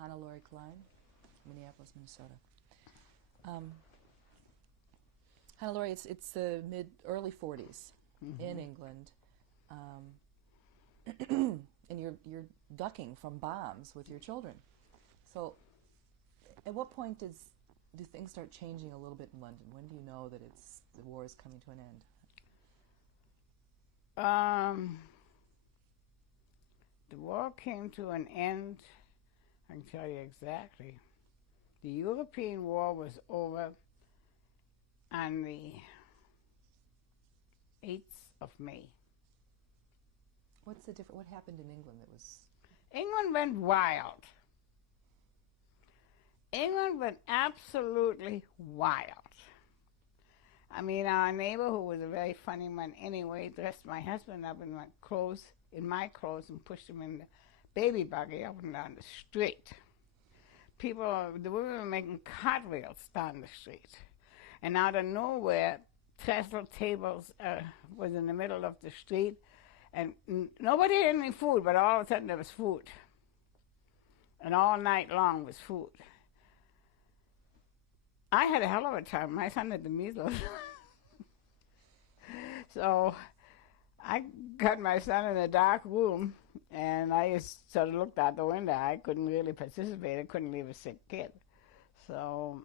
Hannelore Klein, Minneapolis, Minnesota. Hannelore, it's the early 40s in England, and you're ducking from bombs with your children. So, at what point do things start changing a little bit in London? When do you know that the war is coming to an end? The war came to an end, I can tell you exactly. The European War was over on the 8th of May. What's the difference? What happened in England that was... England went wild. England went absolutely wild. I mean, our neighbor, who was a very funny one anyway, dressed my husband up in my clothes, and pushed him in the baby buggy up and down the street. The women were making cartwheels down the street. And out of nowhere, trestle tables was in the middle of the street, and nobody had any food, but all of a sudden there was food. And all night long was food. I had a hell of a time. My son had the measles. So I got my son in a dark room, and I just sort of looked out the window. I couldn't really participate. I couldn't leave a sick kid. So,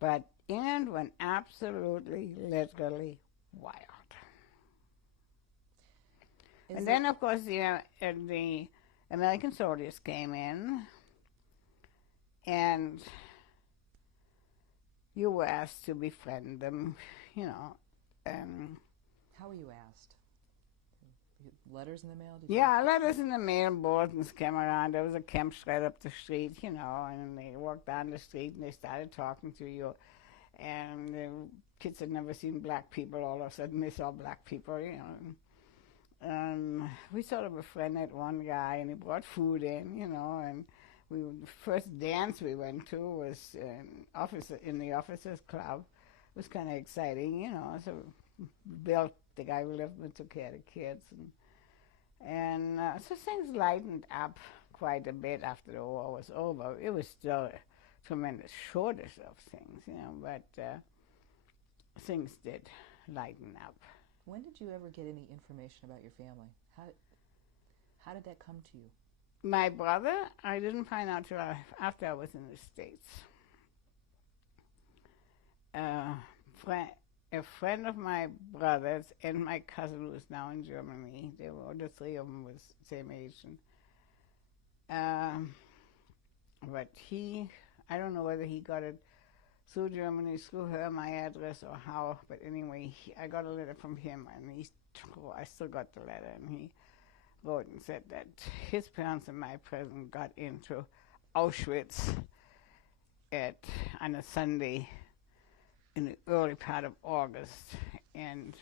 but England went absolutely, literally wild. And then, of course, the American soldiers came in, and you were asked to befriend them, you know. How were you asked? Letters in the mail? Letters in the mail, bulletins came around. There was a camp right up the street, you know, and they walked down the street and they started talking to you. And the kids had never seen black people. All of a sudden they saw black people, you know. We sort of befriended one guy, and he brought food in, you know, and the first dance we went to was in the officers' club. It was kind of exciting, you know. So Bill, the guy who lived with, took care of the kids, and so things lightened up quite a bit after the war was over. It was still a tremendous shortage of things, you know, but things did lighten up. When did you ever get any information about your family? How did that come to you? My brother, I didn't find out till after I was in the States. A friend of my brother's and my cousin, who is now in Germany, the three of them was the same age. But I don't know whether he got it through Germany, through her, my address, or how, but anyway, I got a letter from him, and I still got the letter, and he wrote and said that his parents and my parents got into Auschwitz on a Sunday in the early part of August, and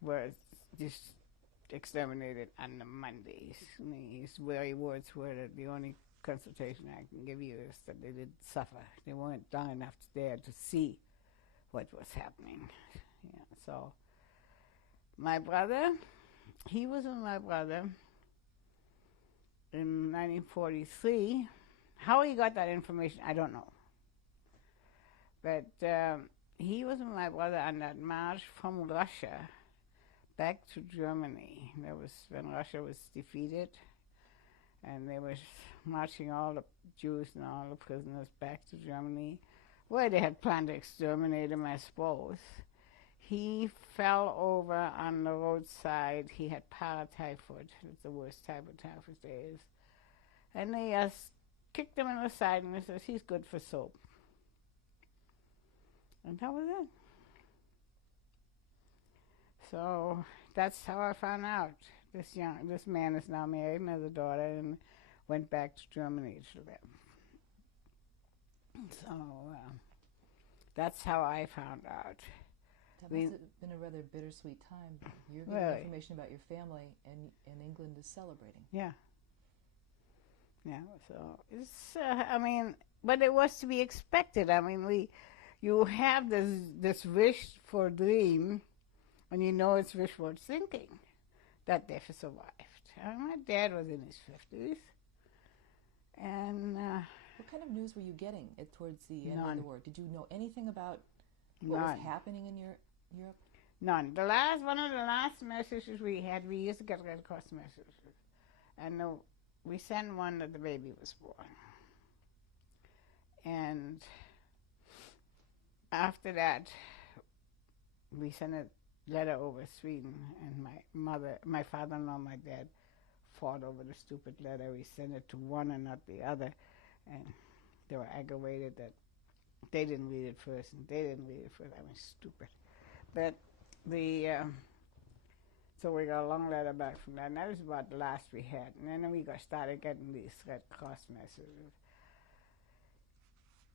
were just exterminated on the Mondays. And his very words were that the only consultation I can give you is that they did suffer. They weren't long enough there to see what was happening. Yeah, so my brother, he was with my brother in 1943. How he got that information, I don't know. But he was with my brother on that march from Russia back to Germany. That was when Russia was defeated, and they were marching all the Jews and all the prisoners back to Germany, where they had planned to exterminate them, I suppose. He fell over on the roadside. He had paratyphoid. It's the worst type of typhus there is. And they kicked him in the side, and they said, he's good for soap. And that was it. So that's how I found out. This man is now married and has a daughter, and went back to Germany to live. So that's how I found out. That must have been a rather bittersweet time. You're getting information about your family, and England is celebrating. Yeah. Yeah, so it's, but it was to be expected. I mean, you have this wish for a dream, and you know it's wishful thinking that they've survived. My dad was in his 50s. And What kind of news were you getting towards the end of none. the war? Did you know anything about what None. was happening in Europe? None. One of the last messages we had, we used to get Red Cross messages. And we sent one that the baby was born. And after that, we sent a letter over Sweden, and my father-in-law, my dad, fought over the stupid letter. We sent it to one and not the other, and they were aggravated that they didn't read it first, and they didn't read it first. I was stupid. But so we got a long letter back from that, and that was about the last we had. And then we started getting these Red Cross messages.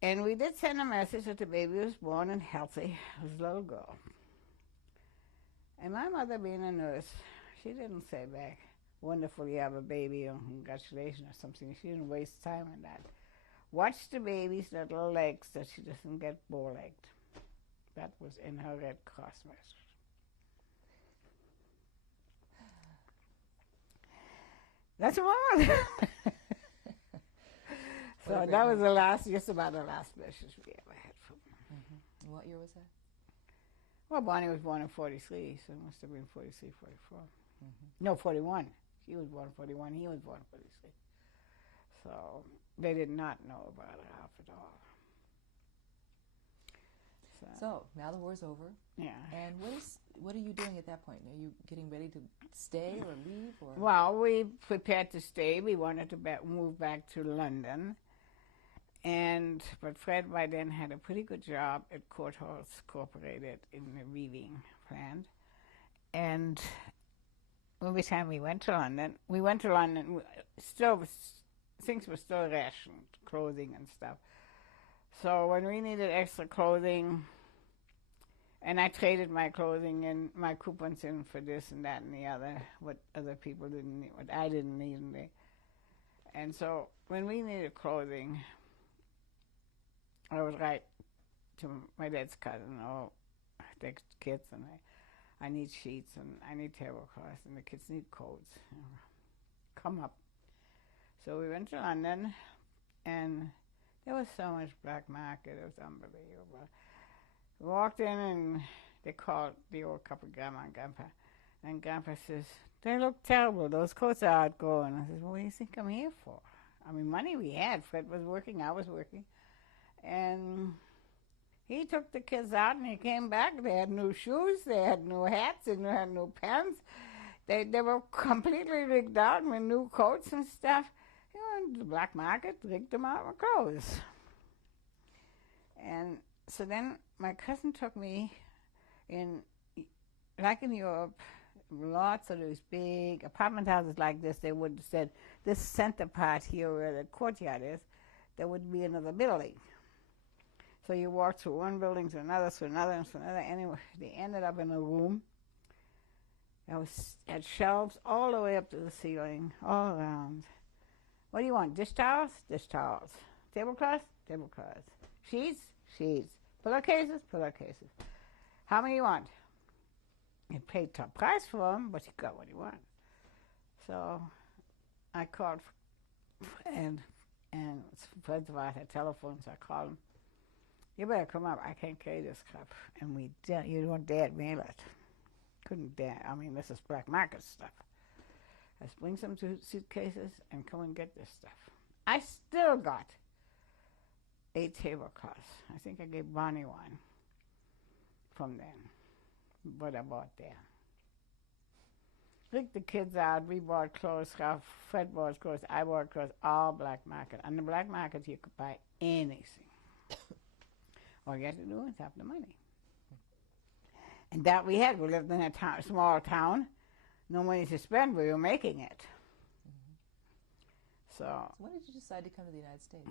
And we did send a message that the baby was born and healthy. It was a little girl. And my mother, being a nurse, she didn't say back, wonderful you have a baby, or congratulations or something. She didn't waste time on that. Watch the baby's little legs that she doesn't get bow-legged. That was in her Red Cross message. That's my mother. So that was just about the last message we ever had from her. Mm-hmm. What year was that? Well, Bonnie was born in 43, so it must have been 43, 44. Mm-hmm. No, 41. She was born 41, he was born 43. So they did not know about it half at all. So now the war's over. Yeah. And what are you doing at that point? Are you getting ready to stay or leave? Or? Well, we prepared to stay. We wanted to move back to London. But Fred by then had a pretty good job at Courthouse Corporated in the weaving plant. And every time we went to London, things were still rationed, clothing and stuff. So when we needed extra clothing, and I traded my clothing and my coupons in for this and that and the other, what other people didn't need, what I didn't need. And so when we needed clothing, I would write to my dad's cousin, the kids, and I need sheets and I need tablecloths and the kids need coats. Come up. So we went to London, and there was so much black market, it was unbelievable. We walked in and they called the old couple, Grandma and Grandpa. And Grandpa says, they look terrible, those coats are outgoing. I says, well, what do you think I'm here for? I mean, money we had. Fred was working, I was working. And he took the kids out and he came back. They had new shoes, they had new hats, they had new pants. They were completely rigged out with new coats and stuff. He went to the black market, rigged them out with clothes. And so then my cousin took me like in Europe, lots of those big apartment houses like this. They would have said, this center part here where the courtyard is, there would be another building. So you walk through one building to another, to another, and to another. Anyway, they ended up in a room that had shelves all the way up to the ceiling, all around. What do you want? Dish towels? Dish towels. Tablecloths? Tablecloths. Sheets? Sheets. Pillowcases? Pillowcases. How many you want? You paid top price for them, but you got what you want. So I called, and Fred's wife had telephone, so I called him. You better come up. I can't carry this crap. And you don't dare mail it. Couldn't dare. I mean, this is black market stuff. Let's bring some suitcases and come and get this stuff. I still got 8 tablecloths. I think I gave Bonnie one from then, what I bought there. Took the kids out. We bought clothes. Fred bought clothes. I bought clothes. All black market. On the black market, you could buy anything. All you had to do was have the money. And that we had. We lived in a small town. No money to spend. We were making it. Mm-hmm. So when did you decide to come to the United States?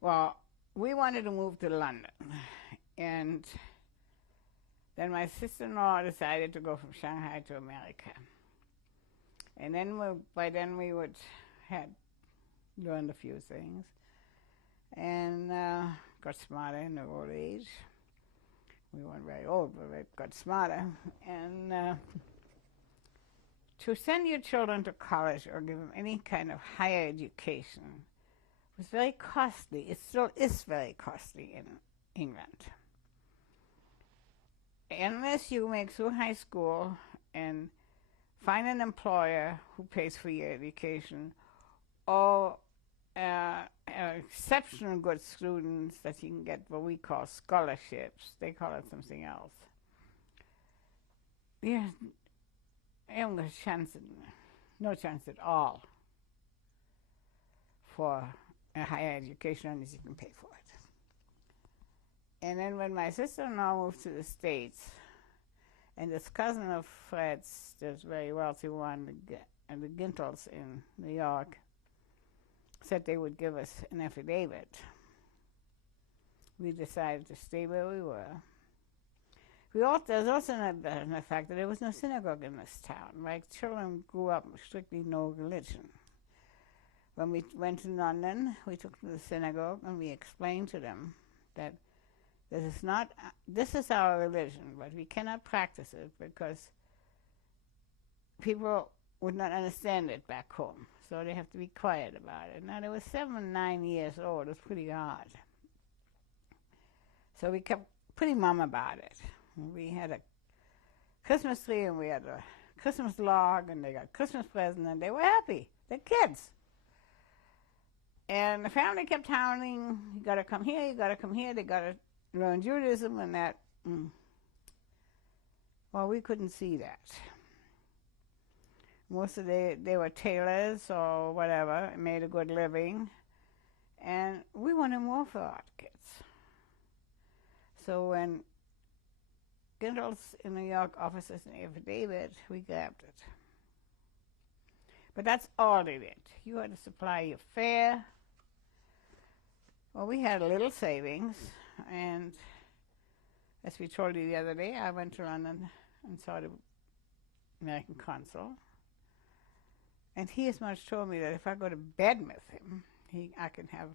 Well, we wanted to move to London. And then my sister-in-law decided to go from Shanghai to America. And then by then we had learned a few things. And got smarter in the old age. We weren't very old, but we got smarter. And to send your children to college or give them any kind of higher education was very costly. It still is very costly in England. Unless you make through high school and find an employer who pays for your education, or exceptional good students that you can get what we call scholarships. They call it something else. Yeah, I haven't got a chance, no chance at all for a higher education unless you can pay for it. And then when my sister-in-law moved to the States, and this cousin of Fred's, this very wealthy one, the Gintels in New York, said they would give us an affidavit. We decided to stay where we were. There's also the fact that there was no synagogue in this town. My children grew up with strictly no religion. When we went to London, we took them to the synagogue and we explained to them that this is our religion, but we cannot practice it because people would not understand it back home. So they have to be quiet about it. Now, they were 7 and 9 years old. It was pretty hard. So we kept pretty mum about it. We had a Christmas tree, and we had a Christmas log, and they got Christmas presents, and they were happy. They're kids. And the family kept hounding, you got to come here, you got to come here, they got to learn Judaism and that. Well, we couldn't see that. Most of they were tailors or whatever, made a good living, and we wanted more for our kids. So when Gintels in New York offered us an affidavit, we grabbed it. But that's all they did. You had to supply your fare. Well, we had a little savings, and as we told you the other day, I went to London and saw the American consul. And he as much told me that if I go to bed with him, I can have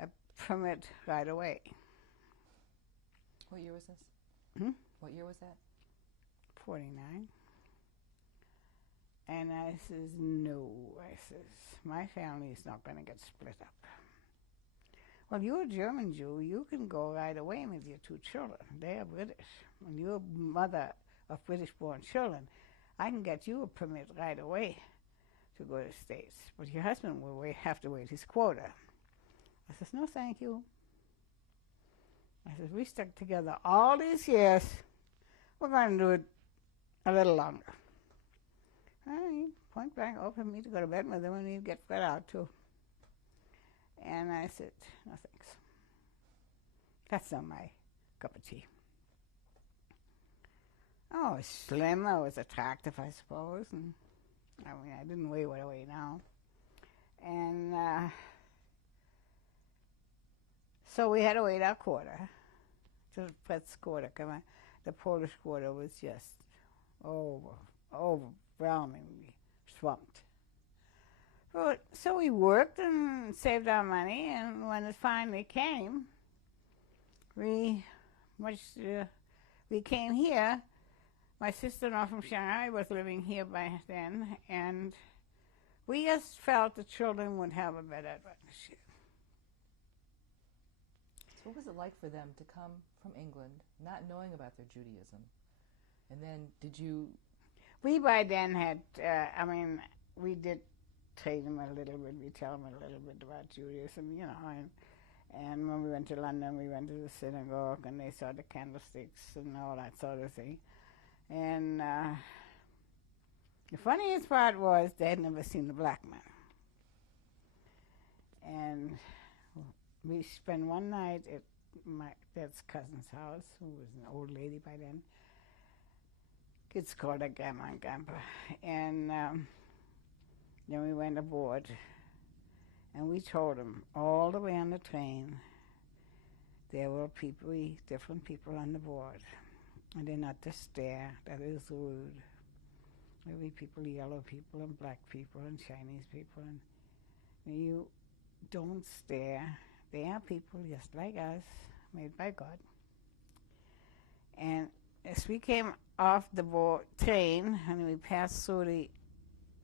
a permit right away. What year was this? What year was that? 49. And I says, no. I says, my family is not going to get split up. Well, you're a German Jew. You can go right away with your 2 children. They are British. When you're a mother of British-born children, I can get you a permit right away to go to the States. But your husband will have to wait his quota. I says, no, thank you. I says, we stuck together all these years. We're going to do it a little longer. Point blank opened me to go to bed with him, and he'd get Fred out too. And I said, no thanks. That's not my cup of tea. Oh, I was slim, I was attractive, I suppose, and I didn't weigh what I weigh now. And so we had to wait our quota, till Fred's quota come on. The Polish quota was just overwhelmingly swamped. So we worked and saved our money, and when it finally came, we came here. My sister-in-law from Shanghai was living here by then, and we just felt the children would have a better advantage here. So what was it like for them to come from England, not knowing about their Judaism? And then did you... We by then had, we did train them a little bit. We tell them a little bit about Judaism, and when we went to London, we went to the synagogue, and they saw the candlesticks and all that sort of thing. And the funniest part was they had never seen the black man. And we spent one night at my dad's cousin's house, who was an old lady by then. Kids called her Grandma and Grandpa. And then we went aboard, and we told them all the way on the train there were different people on the board. And they're not to stare, that is rude. There'll be people, yellow people and black people and Chinese people. And you don't stare. They are people just like us, made by God. And as we came off the boat train and we passed through the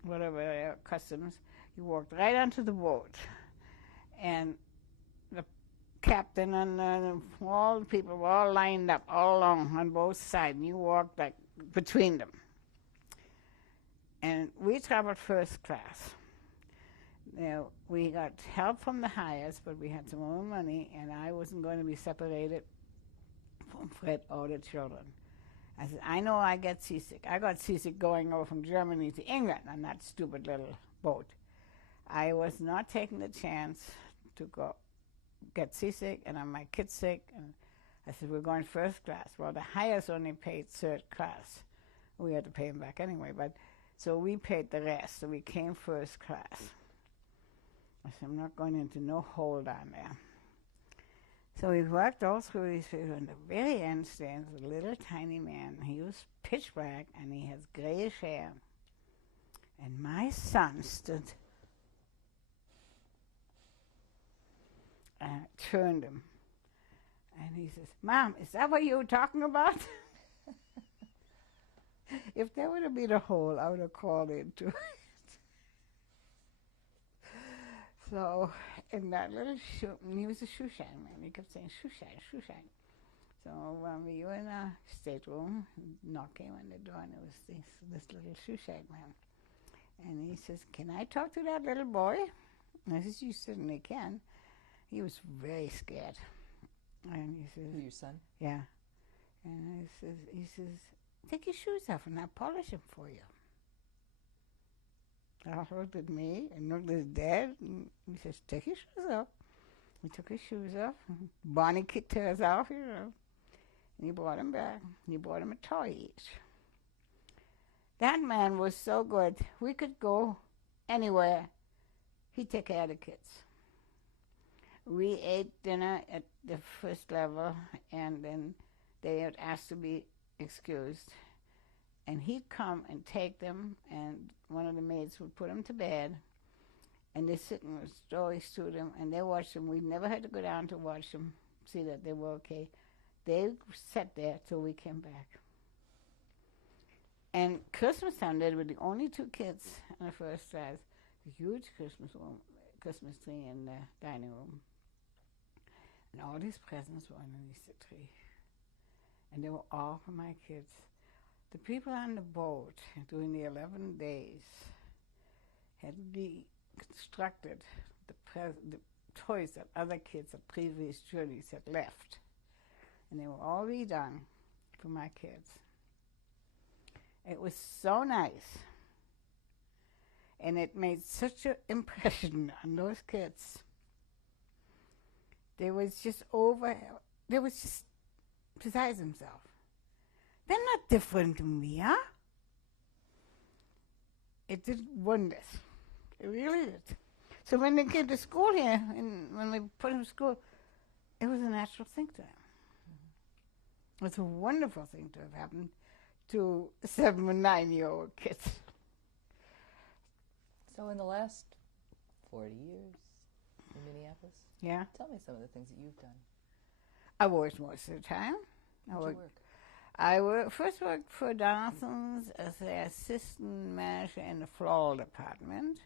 whatever customs, he walked right onto the boat, and the captain and all the people were all lined up all along on both sides, and you walked like between them. And we traveled first class. Now, we got help from the highest, but we had some own money, and I wasn't going to be separated from Fred or the children. I said, I know I get seasick. I got seasick going over from Germany to England on that stupid little boat. I was not taking the chance to go get seasick and have my kids sick. And I said, we're going first class. Well, the highest only paid third class. We had to pay him back anyway, but so we paid the rest, so we came first class. I said, I'm not going into no hole down there. So we walked all through these people, and at the very end stands a little tiny man. He was pitch black, and he has grayish hair. And my son stood and turned him. And he says, Mom, is that what you were talking about? If there would have been a hole, I would have crawled into it. So, in that little shoe, he was a shoe shine man. He kept saying, shoe shine, shoe shine. So, we were in a stateroom, knocking on the door, and it was this little shoe shine man. And he says, can I talk to that little boy? And I says, you certainly can. He was very scared. And he says, Your son? yeah. And he says, take your shoes off and I'll polish them for you. I looked at me and looked at his dad, and he says, take your shoes off. We took his shoes off. Bonnie kicked hers off, you know. And he brought him back. He brought him a toy each. That man was so good. We could go anywhere. He'd take care of the kids. We ate dinner at the first level, and then they had asked to be excused. And he'd come and take them, and one of the maids would put them to bed, and they sit and would stories to them, and they watched them. We never had to go down to watch them, see that they were okay. They sat there till we came back. And Christmas time, they were the only two kids in the first class, a huge Christmas tree in the dining room. And all these presents were underneath the tree. And they were all for my kids. The people on the boat during the 11 days had reconstructed the toys that other kids at previous journeys had left. And they were all redone for my kids. It was so nice. And it made such an impression on those kids. They was just besides themselves. They're not different than me, huh? It did wonders. It really did. So when they came to school here, and when we put them in school, it was a natural thing to them. Mm-hmm. It was a wonderful thing to have happened to 7 and 9-year-old kids. So in the last 40 years in Minneapolis, yeah, tell me some of the things that you've done. I worked most of the time. I first worked for Donaldson's as the assistant manager in the floral department,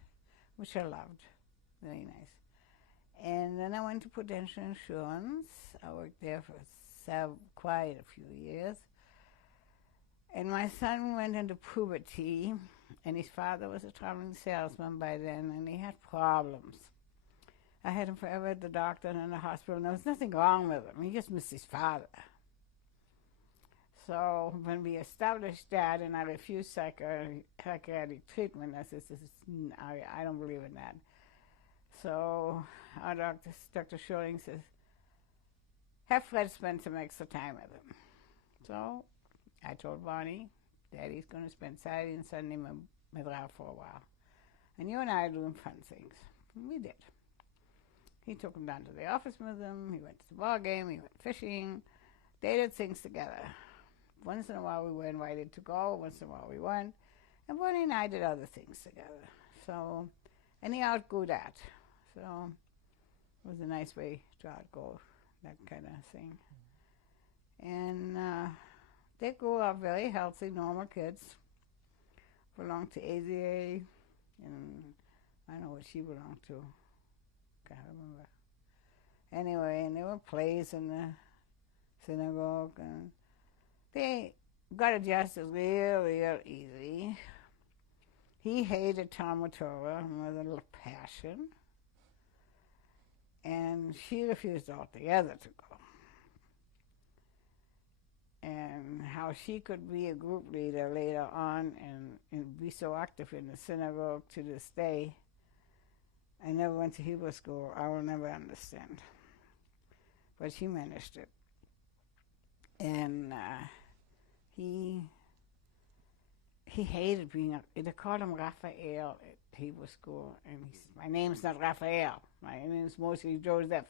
which I loved. Very nice. And then I went to Prudential Insurance. I worked there for quite a few years. And my son went into puberty, and his father was a traveling salesman by then, and he had problems. I had him forever at the doctor and in the hospital, and there was nothing wrong with him. He just missed his father. So when we established that, and I refused psychiatric treatment, I said, I don't believe in that. So our Dr. Scholing says, have Fred spend some extra time with him. So I told Bonnie, Daddy's going to spend Saturday and Sunday with Ralph for a while. And you and I are doing fun things. And we did. He took him down to the office with him. He went to the ball game. He went fishing. They did things together. Once in a while we were invited to go. Once in a while we weren't. And Bonnie and I did other things together. So, and he outgrew that. So it was a nice way to outgrow that kind of thing. And They grew up very healthy, normal kids. Belonged to AZA, and I don't know what she belonged to. Can't remember. Anyway, and there were plays in the synagogue, and they got adjusted real easy. He hated Talmud Torah with a little passion, and she refused altogether to go. And how she could be a group leader later on and be so active in the synagogue to this day. I never went to Hebrew school. I will never understand. But she managed it. And he hated being they called him Raphael at Hebrew school. And he said, my name's not Raphael. My name's mostly Joseph.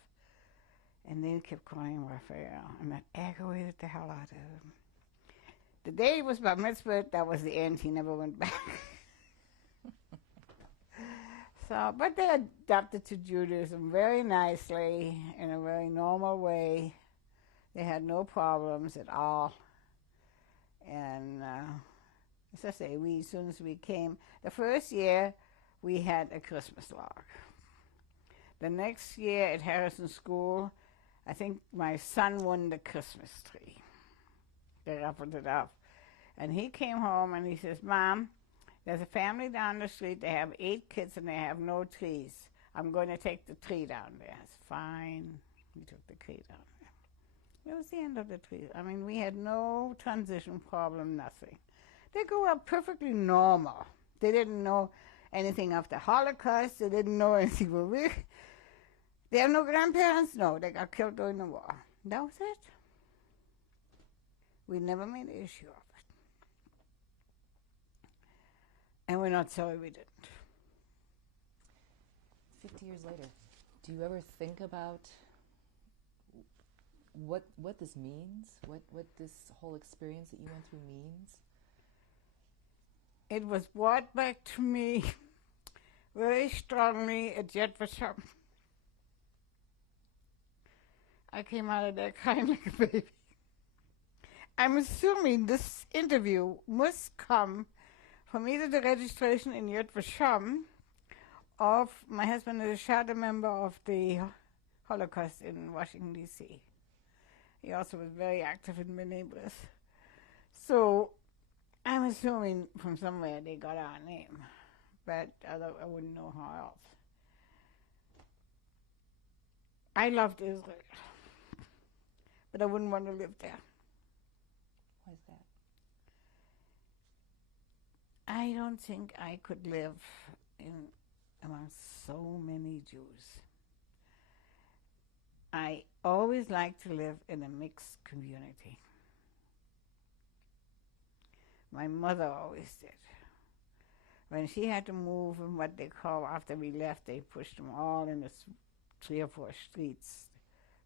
And they kept calling him Raphael. And that aggravated the hell out of him. The day he was bar mitzvah, that was the end. He never went back. So, but they adapted to Judaism very nicely, in a very normal way. They had no problems at all. And as I say, as soon as we came, the first year we had a Christmas log. The next year at Harrison School, I think my son won the Christmas tree. They raffled it off. And he came home and he says, Mom, there's a family down the street. They have 8 kids and they have no trees. I'm going to take the tree down there. I said, fine. We took the tree down there. It was the end of the tree. I mean, we had no transition problem, nothing. They grew up perfectly normal. They didn't know anything of the Holocaust. They didn't know anything. They have no grandparents? No, they got killed during the war. That was it. We never made an issue of it. And we're not sorry we didn't. 50 years later, do you ever think about what this means? What this whole experience that you went through means? It was brought back to me very strongly at Yad Vashem. I came out of there crying like a baby. I'm assuming this interview must come from either the registration in Yad Vashem or my husband is a charter member of the Holocaust in Washington, D.C. He also was very active in B'nai B'rith. So I'm assuming from somewhere they got our name, but I wouldn't know how else. I loved Israel, but I wouldn't want to live there. Why is that? I don't think I could live among so many Jews. I always liked to live in a mixed community. My mother always did. When she had to move in what they call, after we left, they pushed them all in the 3 or 4 streets.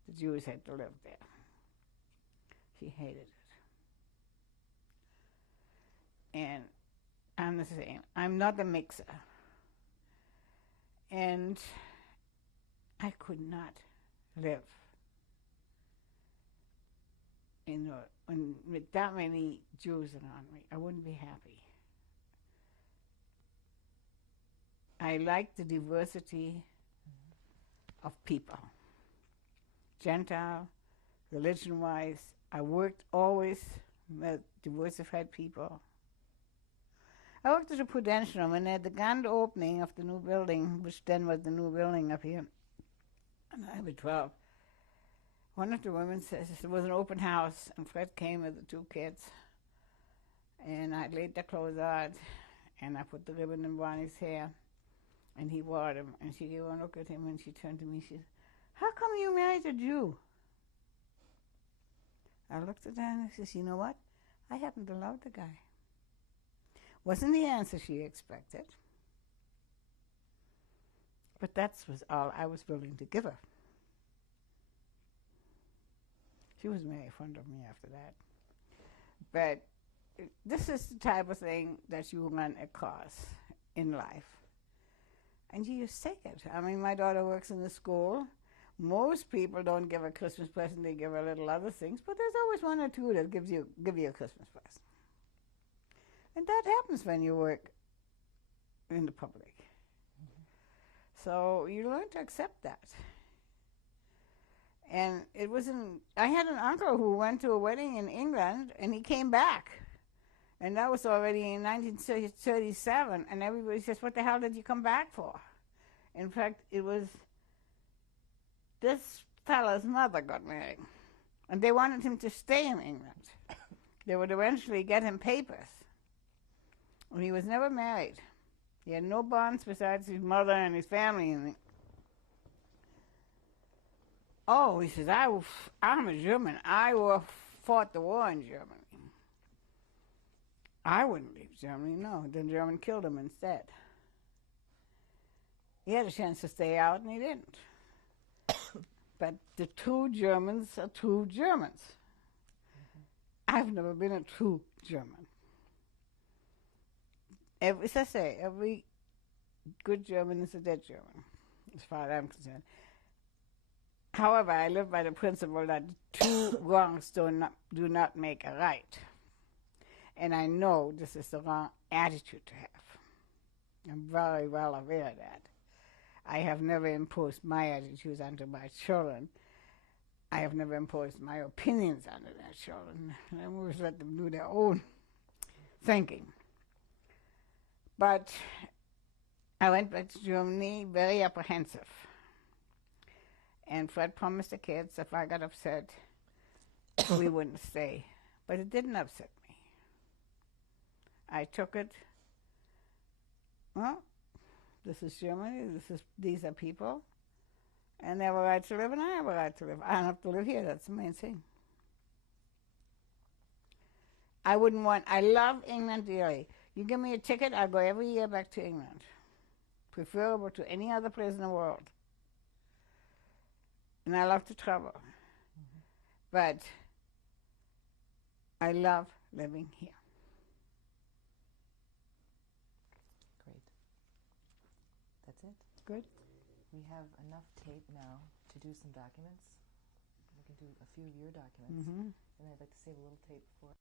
The Jews had to live there. She hated it. And I'm the same. I'm not a mixer. And I could not live with that many Jews around me. I wouldn't be happy. I like the diversity of people. Gentile, religion-wise. I worked always with diversified people. I worked at the Prudential, and at the grand opening of the new building, which then was the new building up here, and I was 12, one of the women says, it was an open house, and Fred came with the 2 kids, and I laid the clothes out, and I put the ribbon in Bonnie's hair, and he wore them, and she gave one look at him, and she turned to me, she said, how come you married a Jew? I looked at her, and I said, you know what? I happen to love the guy. Wasn't the answer she expected, but that was all I was willing to give her. She was very fond of me after that. But this is the type of thing that you run across in life. And you just take it. I mean, my daughter works in the school. Most people don't give a Christmas present, they give a little other things, but there's always one or two that give you a Christmas present. And that happens when you work in the public. So you learn to accept that. And it wasn't, I had an uncle who went to a wedding in England and he came back. And that was already in 1937. And everybody says, what the hell did you come back for? In fact, it was this fellow's mother got married. And they wanted him to stay in England. They would eventually get him papers. And he was never married. He had no bonds besides his mother and his family. And oh, he says, I'm a German. I fought the war in Germany. I wouldn't leave Germany, no. The German killed him instead. He had a chance to stay out, and he didn't. But the two Germans are true Germans. I've never been a true German. As I say, every good German is a dead German, as far as I'm concerned. However, I live by the principle that two wrongs do not make a right. And I know this is the wrong attitude to have. I'm very well aware of that. I have never imposed my attitudes onto my children. I have never imposed my opinions onto their children. I always let them do their own thinking. But I went back to Germany very apprehensive. And Fred promised the kids if I got upset, we wouldn't stay. But it didn't upset me. I took it, well, this is Germany, these are people, and they have a right to live, and I have a right to live. I don't have to live here, that's the main thing. I love England dearly. You give me a ticket, I'll go every year back to England, preferable to any other place in the world. And I love to travel. But I love living here. Great. That's it? Good. We have enough tape now to do some documents. We can do a few of your documents. And I'd like to save a little tape for